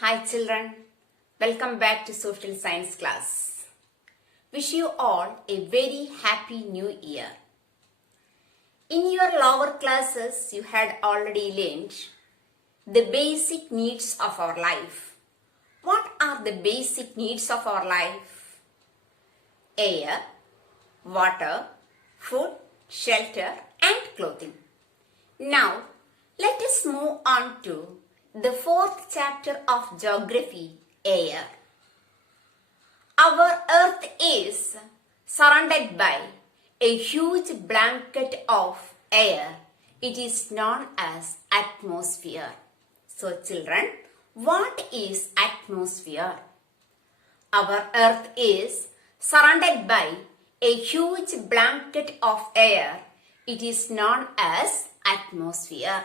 Hi children, welcome back to social science class. Wish you all a very happy new year. In your lower classes, you had already learned the basic needs of our life. What are the basic needs of our life? Air, water, food, shelter and clothing. Now, let us move on to the fourth chapter of geography, air. Our earth is surrounded by a huge blanket of air. It is known as atmosphere. So children, what is atmosphere? Our earth is surrounded by a huge blanket of air. It is known as atmosphere.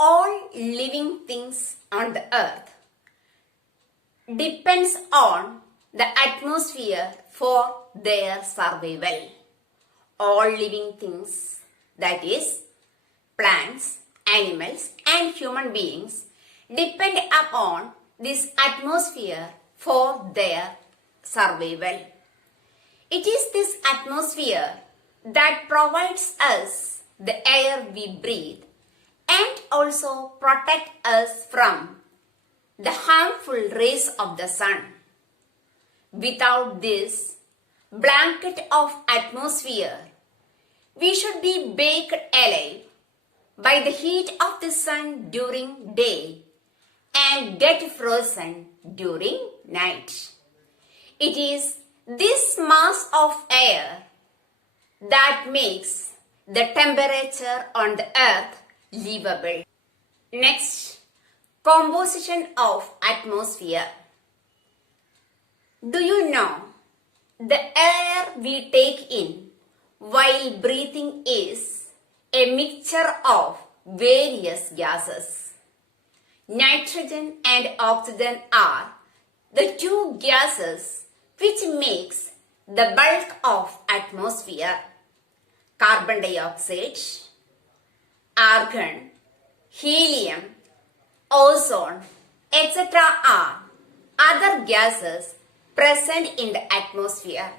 All living things on the earth depends on the atmosphere for their survival. All living things, that is, plants, animals and human beings, depend upon this atmosphere for their survival. It is this atmosphere that provides us the air we breathe and also protect us from the harmful rays of the sun. Without this blanket of atmosphere, we should be baked alive by the heat of the sun during day and get frozen during night. It is this mass of air that makes the temperature on the earth livable. Next, composition of atmosphere. Do you know the air we take in while breathing is a mixture of various gases? Nitrogen and oxygen are the two gases which makes the bulk of atmosphere. Carbon dioxide, argon, helium, ozone, etc. are other gases present in the atmosphere.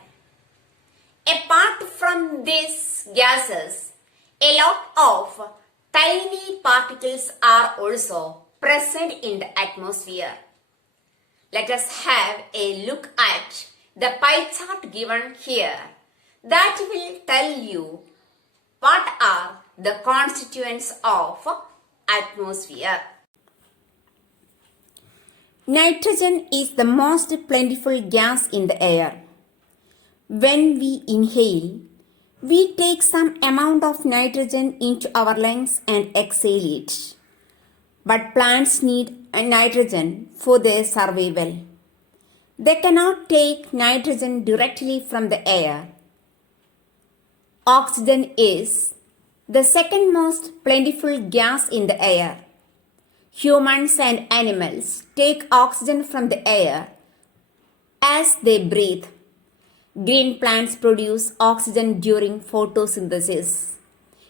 Apart from these gases, a lot of tiny particles are also present in the atmosphere. Let us have a look at the pie chart given here that will tell you what are the constituents of atmosphere. Nitrogen is the most plentiful gas in the air. When we inhale, we take some amount of nitrogen into our lungs and exhale it. But plants need nitrogen for their survival. They cannot take nitrogen directly from the air. Oxygen is the second most plentiful gas in the air. Humans and animals take oxygen from the air as they breathe. Green plants produce oxygen during photosynthesis.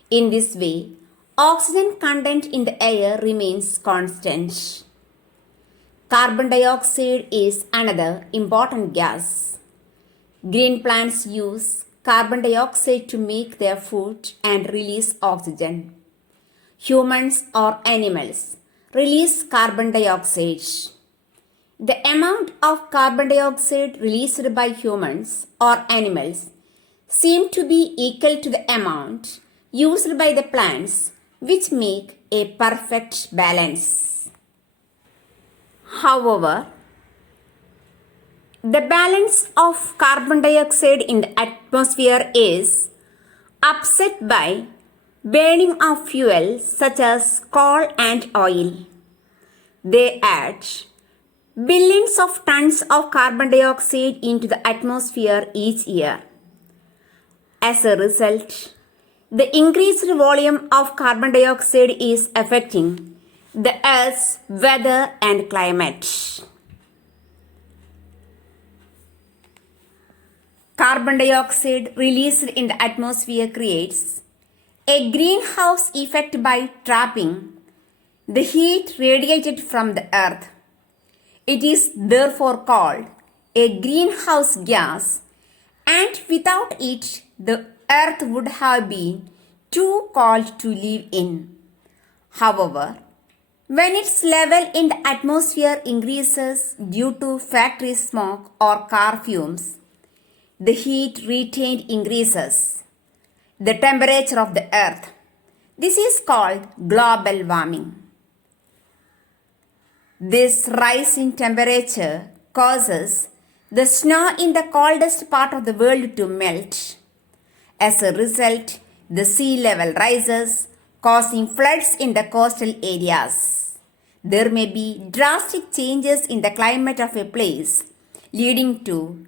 In this way, oxygen content in the air remains constant. Carbon dioxide is another important gas. Green plants use carbon dioxide to make their food and release oxygen. Humans or animals release carbon dioxide. The amount of carbon dioxide released by humans or animals seem to be equal to the amount used by the plants, which make a perfect balance. However, the balance of carbon dioxide in the atmosphere is upset by burning of fuels such as coal and oil. They add billions of tons of carbon dioxide into the atmosphere each year. As a result, the increased volume of carbon dioxide is affecting the Earth's weather and climate. Carbon dioxide released in the atmosphere creates a greenhouse effect by trapping the heat radiated from the earth. It is therefore called a greenhouse gas, and without it, the earth would have been too cold to live in. However, when its level in the atmosphere increases due to factory smoke or car fumes, the heat retained increases the temperature of the earth. This is called global warming. This rise in temperature causes the snow in the coldest part of the world to melt. As a result, the sea level rises, causing floods in the coastal areas. There may be drastic changes in the climate of a place, leading to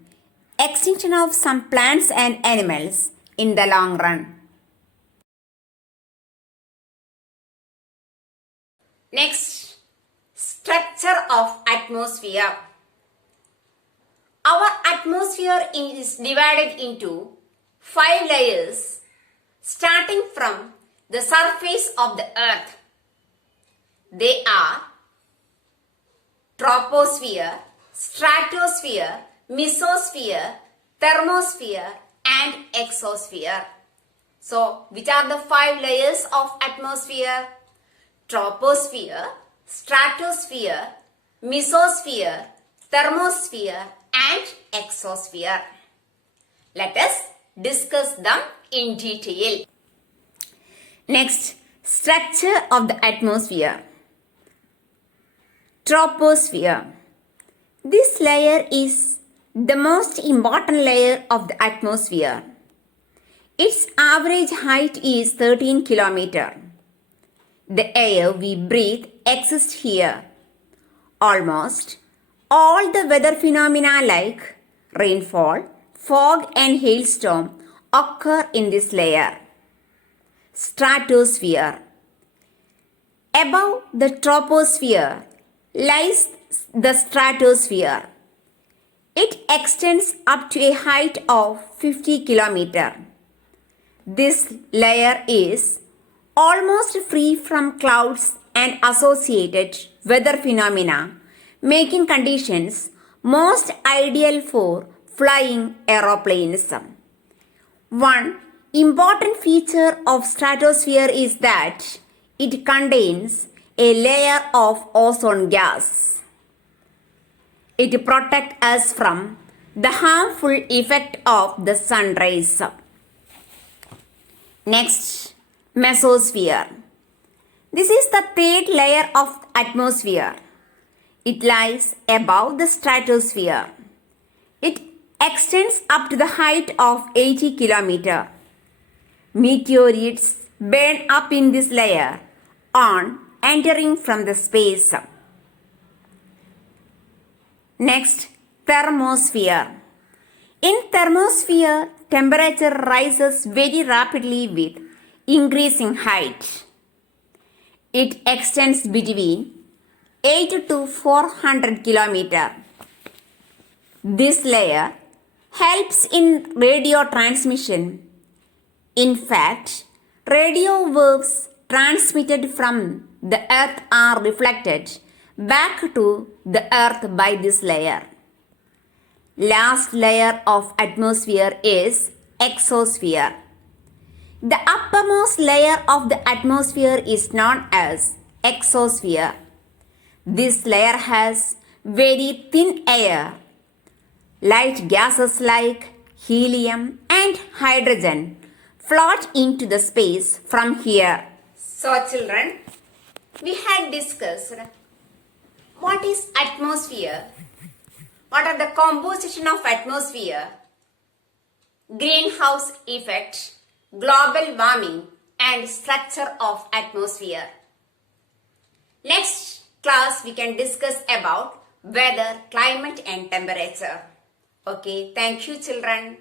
extinction of some plants and animals in the long run. Next, structure of atmosphere. Our atmosphere is divided into 5 layers starting from the surface of the earth. They are troposphere, stratosphere, mesosphere, thermosphere and exosphere. So, which are the 5 layers of atmosphere? Troposphere, stratosphere, mesosphere, thermosphere and exosphere. Let us discuss them in detail. Next, structure of the atmosphere. Troposphere. This layer is the most important layer of the atmosphere. Its average height is 13 km. The air we breathe exists here. Almost all the weather phenomena like rainfall, fog and hailstorm occur in this layer. Stratosphere. Above the troposphere lies the stratosphere. It extends up to a height of 50 km. This layer is almost free from clouds and associated weather phenomena, making conditions most ideal for flying aeroplanes. One important feature of stratosphere is that it contains a layer of ozone gas. It protects us from the harmful effect of the sun rays. Next, mesosphere. This is the 3rd layer of atmosphere. It lies above the stratosphere. It extends up to the height of 80 km. Meteorites burn up in this layer on entering from the space. Next, thermosphere. In thermosphere, temperature rises very rapidly with increasing height. It extends between 8 to 400 km. This layer helps in radio transmission. In fact, radio waves transmitted from the earth are reflected back to the earth by this layer. Last layer of atmosphere is exosphere. The uppermost layer of the atmosphere is known as exosphere. This layer has very thin air. Light gases like helium and hydrogen float into the space from here. So children, we had discussed what is atmosphere, what are the composition of atmosphere, greenhouse effect, global warming and structure of atmosphere. Next class we can discuss about weather, climate and temperature. Okay, thank you children.